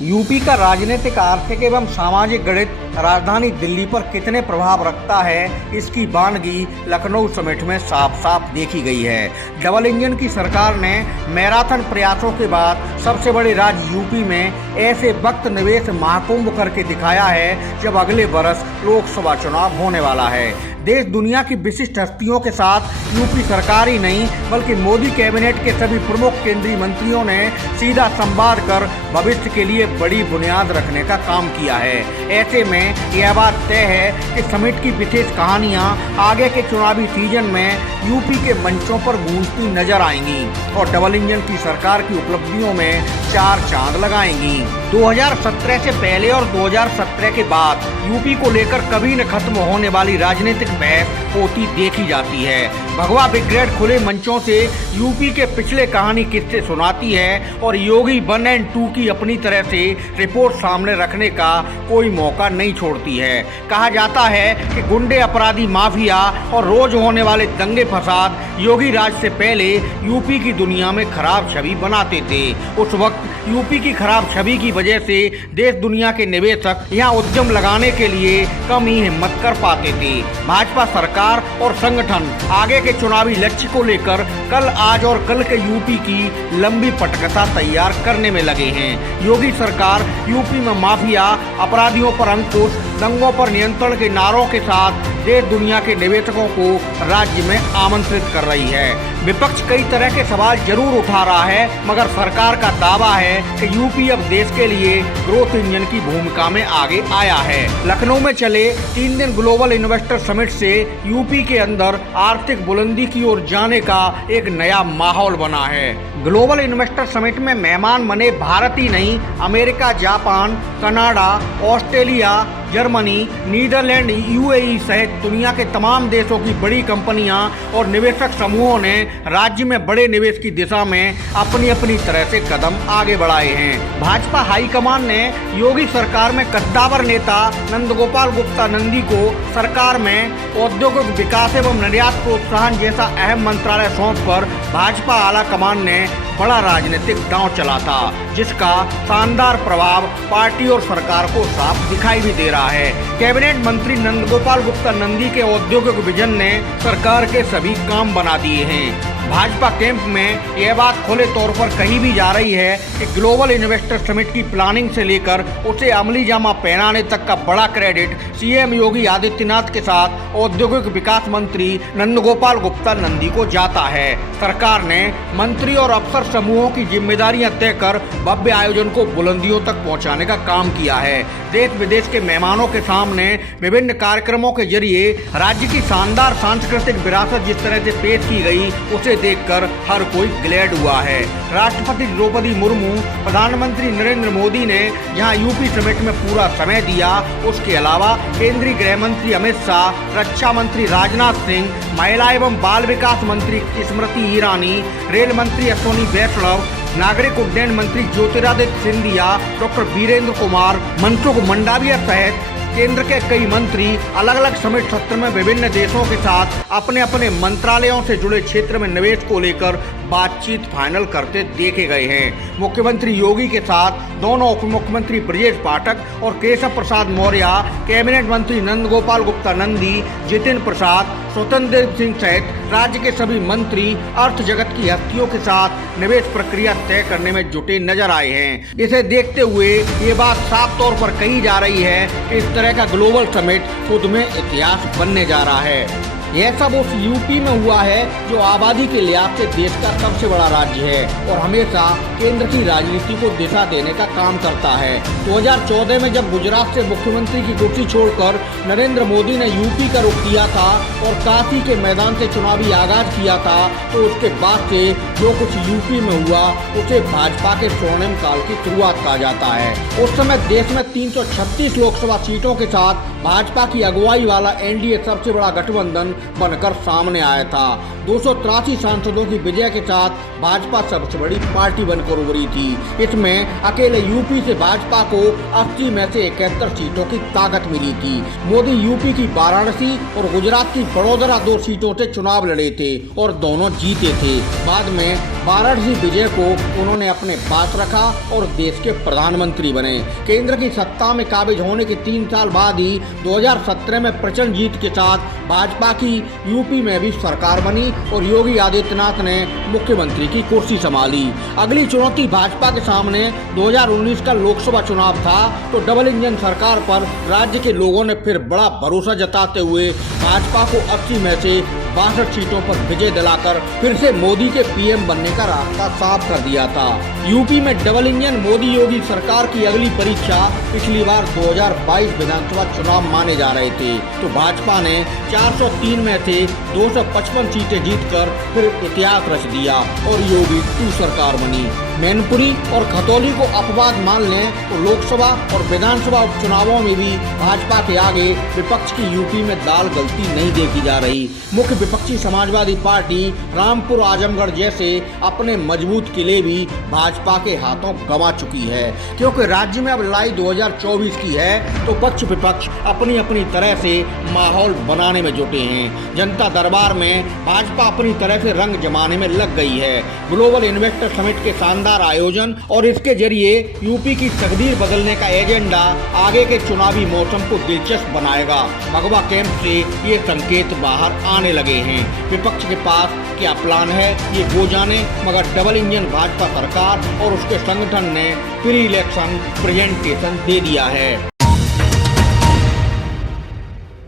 UP का राजनीतिक, आर्थिक एवं सामाजिक गणित राजधानी दिल्ली पर कितने प्रभाव रखता है, इसकी बानगी लखनऊ समिट में साफ साफ देखी गई है। डबल इंजन की सरकार ने मैराथन प्रयासों के बाद सबसे बड़े राज्य यूपी में ऐसे वक्त निवेश महाकुंभ करके दिखाया है जब अगले वर्ष लोकसभा चुनाव होने वाला है। देश दुनिया की विशिष्ट हस्तियों के साथ यूपी सरकार ही नहीं बल्कि मोदी कैबिनेट के सभी प्रमुख केंद्रीय मंत्रियों ने सीधा संवाद कर भविष्य के लिए बड़ी बुनियाद रखने का काम किया है। ऐसे में यह बात तय है कि समिट की विशेष कहानियां आगे के चुनावी सीजन में यूपी के मंचों पर गूंजती नजर आएंगी और डबल इंजन की सरकार की उपलब्धियों में चार चांद लगाएंगी। 2017 से पहले और 2017 के बाद यूपी को लेकर कभी न खत्म होने वाली राजनीतिक बहस होती देखी जाती है। भगवा ब्रिगेड खुले मंचों से यूपी के पिछले कहानी किस्से सुनाती है और योगी 1 और 2 की अपनी तरह से रिपोर्ट सामने रखने का कोई मौका नहीं छोड़ती है। कहा जाता है कि गुंडे, अपराधी, माफिया और रोज होने वाले दंगे फसाद योगी राज से पहले यूपी की दुनिया में खराब छवि बनाते थे। उस वक्त यूपी की खराब छवि की वजह से देश दुनिया के निवेशक यहाँ उद्यम लगाने के लिए कम ही हिम्मत कर पाते थे। भाजपा सरकार और संगठन आगे के चुनावी लक्ष्य को लेकर कल, आज और कल के यूपी की लंबी पटकथा तैयार करने में लगे हैं। योगी सरकार यूपी में माफिया, अपराधियों पर अंकुश, दंगों पर नियंत्रण के नारों के साथ देश दुनिया के निवेशकों को राज्य में आमंत्रित कर रही है। विपक्ष कई तरह के सवाल जरूर उठा रहा है, मगर सरकार का दावा है कि यूपी अब देश के लिए ग्रोथ इंजन की भूमिका में आगे आया है। लखनऊ में चले 3 दिन ग्लोबल इन्वेस्टर समिट से यूपी के अंदर आर्थिक बुलंदी की ओर जाने का एक नया माहौल बना है। ग्लोबल इन्वेस्टर समिट में मेहमान बने भारत ही नहीं, America, Japan, Canada, Australia, Germany, Netherland, UAE सहित दुनिया के तमाम देशों की बड़ी कंपनियां और निवेशक समूहों ने राज्य में बड़े निवेश की दिशा में अपनी अपनी तरह से कदम आगे बढ़ाए हैं। भाजपा हाईकमान ने योगी सरकार में कद्दावर नेता नंदगोपाल गुप्ता नंदी को सरकार में औद्योगिक विकास एवं निर्यात प्रोत्साहन जैसा अहम मंत्रालय सौंप कर भाजपा आला कमान ने बड़ा राजनीतिक दांव चला था, जिसका शानदार प्रभाव पार्टी और सरकार को साफ दिखाई भी दे रहा है। कैबिनेट मंत्री नंदगोपाल गुप्ता नंदी के औद्योगिक विजन ने सरकार के सभी काम बना दिए हैं। भाजपा कैंप में यह बात खुले तौर पर कही भी जा रही है कि ग्लोबल इन्वेस्टर समिट की प्लानिंग से लेकर उसे अमली जामा पहनाने तक का बड़ा क्रेडिट सीएम योगी आदित्यनाथ के साथ औद्योगिक विकास मंत्री नंदगोपाल गुप्ता नंदी को जाता है। सरकार ने मंत्री और अफसर समूहों की जिम्मेदारियां तय कर भव्य आयोजन को बुलंदियों तक पहुंचाने का काम किया है। देश विदेश के मेहमानों के सामने विभिन्न कार्यक्रमों के जरिए राज्य की शानदार सांस्कृतिक विरासत जिस तरह से पेश की गई, उसे देखकर हर कोई ग्लैड हुआ है। राष्ट्रपति द्रौपदी मुर्मू, प्रधानमंत्री नरेंद्र मोदी ने जहां यूपी समिट में पूरा समय दिया, उसके अलावा केंद्रीय गृह मंत्री अमित शाह, रक्षा मंत्री राजनाथ सिंह, महिला एवं बाल विकास मंत्री स्मृति ईरानी, रेल मंत्री अश्विनी वैष्णव, नागरिक उड्डयन मंत्री ज्योतिरादित्य सिंधिया, डॉक्टर वीरेंद्र कुमार, मनसुख मंडाविया सहित केंद्र के कई मंत्री अलग अलग समिट सत्र में विभिन्न देशों के साथ अपने अपने मंत्रालयों से जुड़े क्षेत्र में निवेश को लेकर बातचीत फाइनल करते देखे गए हैं। मुख्यमंत्री योगी के साथ दोनों उप मुख्यमंत्री ब्रजेश पाठक और केशव प्रसाद मौर्य, कैबिनेट मंत्री नंदगोपाल गुप्ता नंदी, जितिन प्रसाद, स्वतंत्र देव सिंह सहित राज्य के सभी मंत्री अर्थ जगत की हस्तियों के साथ निवेश प्रक्रिया तय करने में जुटे नजर आए हैं। इसे देखते हुए ये बात साफ तौर पर कही जा रही है कि इस तरह का ग्लोबल समिट खुद में इतिहास बनने जा रहा है। यह सब उस यूपी में हुआ है जो आबादी के लिहाज से देश का सबसे बड़ा राज्य है और हमेशा केंद्र की राजनीति को दिशा देने का काम करता है। 2014 में जब गुजरात से मुख्यमंत्री की कुर्सी छोड़कर नरेंद्र मोदी ने यूपी का रुख किया था और काशी के मैदान से चुनावी आगाज किया था, तो उसके बाद से जो कुछ यूपी में हुआ उसे भाजपा के स्वर्णिम काल की शुरुआत कहा जाता है। उस समय देश में 336 लोकसभा सीटों के साथ भाजपा की अगुवाई वाला एनडीए सबसे बड़ा गठबंधन बनकर सामने आया था। 283 सांसदों की विजय के साथ भाजपा सबसे बड़ी पार्टी बनकर उभरी थी। इसमें अकेले यूपी से भाजपा को 80 में से 71 सीटों की ताकत मिली थी। मोदी यूपी की वाराणसी और गुजरात की बड़ोदरा 2 सीटों से चुनाव लड़े थे और दोनों जीते थे। बाद में वाराणसी विजय को उन्होंने अपने पास रखा और देश के प्रधानमंत्री बने। केंद्र की सत्ता में काबिज होने के 3 साल बाद ही 2017 में प्रचंड जीत के साथ भाजपा की यूपी में भी सरकार बनी और योगी आदित्यनाथ ने मुख्यमंत्री की कुर्सी संभाली। अगली चुनौती भाजपा के सामने 2019 का लोकसभा चुनाव था, तो डबल इंजन सरकार पर राज्य के लोगों ने फिर बड़ा भरोसा जताते हुए भाजपा को 80 में से 62 सीटों पर विजय दिलाकर फिर से मोदी के पीएम बनने का रास्ता साफ कर दिया था। यूपी में डबल इंजन मोदी योगी सरकार की अगली परीक्षा पिछली बार 2022 विधानसभा चुनाव माने जा रहे थे, तो भाजपा ने 403 में से 255 सीटें जीतकर फिर इतिहास रच दिया और योगी 2 सरकार बनी। मैनपुरी और खतौली को अपवाद मान लें तो लोकसभा और विधानसभा उपचुनावों में भी भाजपा के आगे विपक्ष की यूपी में दाल गलती नहीं देखी जा रही। मुख्य विपक्षी समाजवादी पार्टी रामपुर आजमगढ़ जैसे अपने मजबूत किले भी भाजपा के हाथों गंवा चुकी है, क्योंकि राज्य में अब लड़ाई 2024 की है, तो पक्ष विपक्ष अपनी अपनी तरह से माहौल बनाने में जुटे हैं। जनता दरबार में भाजपा अपनी तरह से रंग जमाने में लग गई है। ग्लोबल इन्वेस्टर समिट के शानदार आयोजन और इसके जरिए यूपी की तकदीर बदलने का एजेंडा आगे के चुनावी मौसम को दिलचस्प बनाएगा। भगवा कैंप से ये संकेत बाहर आने लगे हैं। विपक्ष के पास क्या प्लान है ये वो जाने, मगर डबल इंजन भाजपा सरकार और उसके संगठन ने प्री इलेक्शन प्रेजेंटेशन दे दिया है।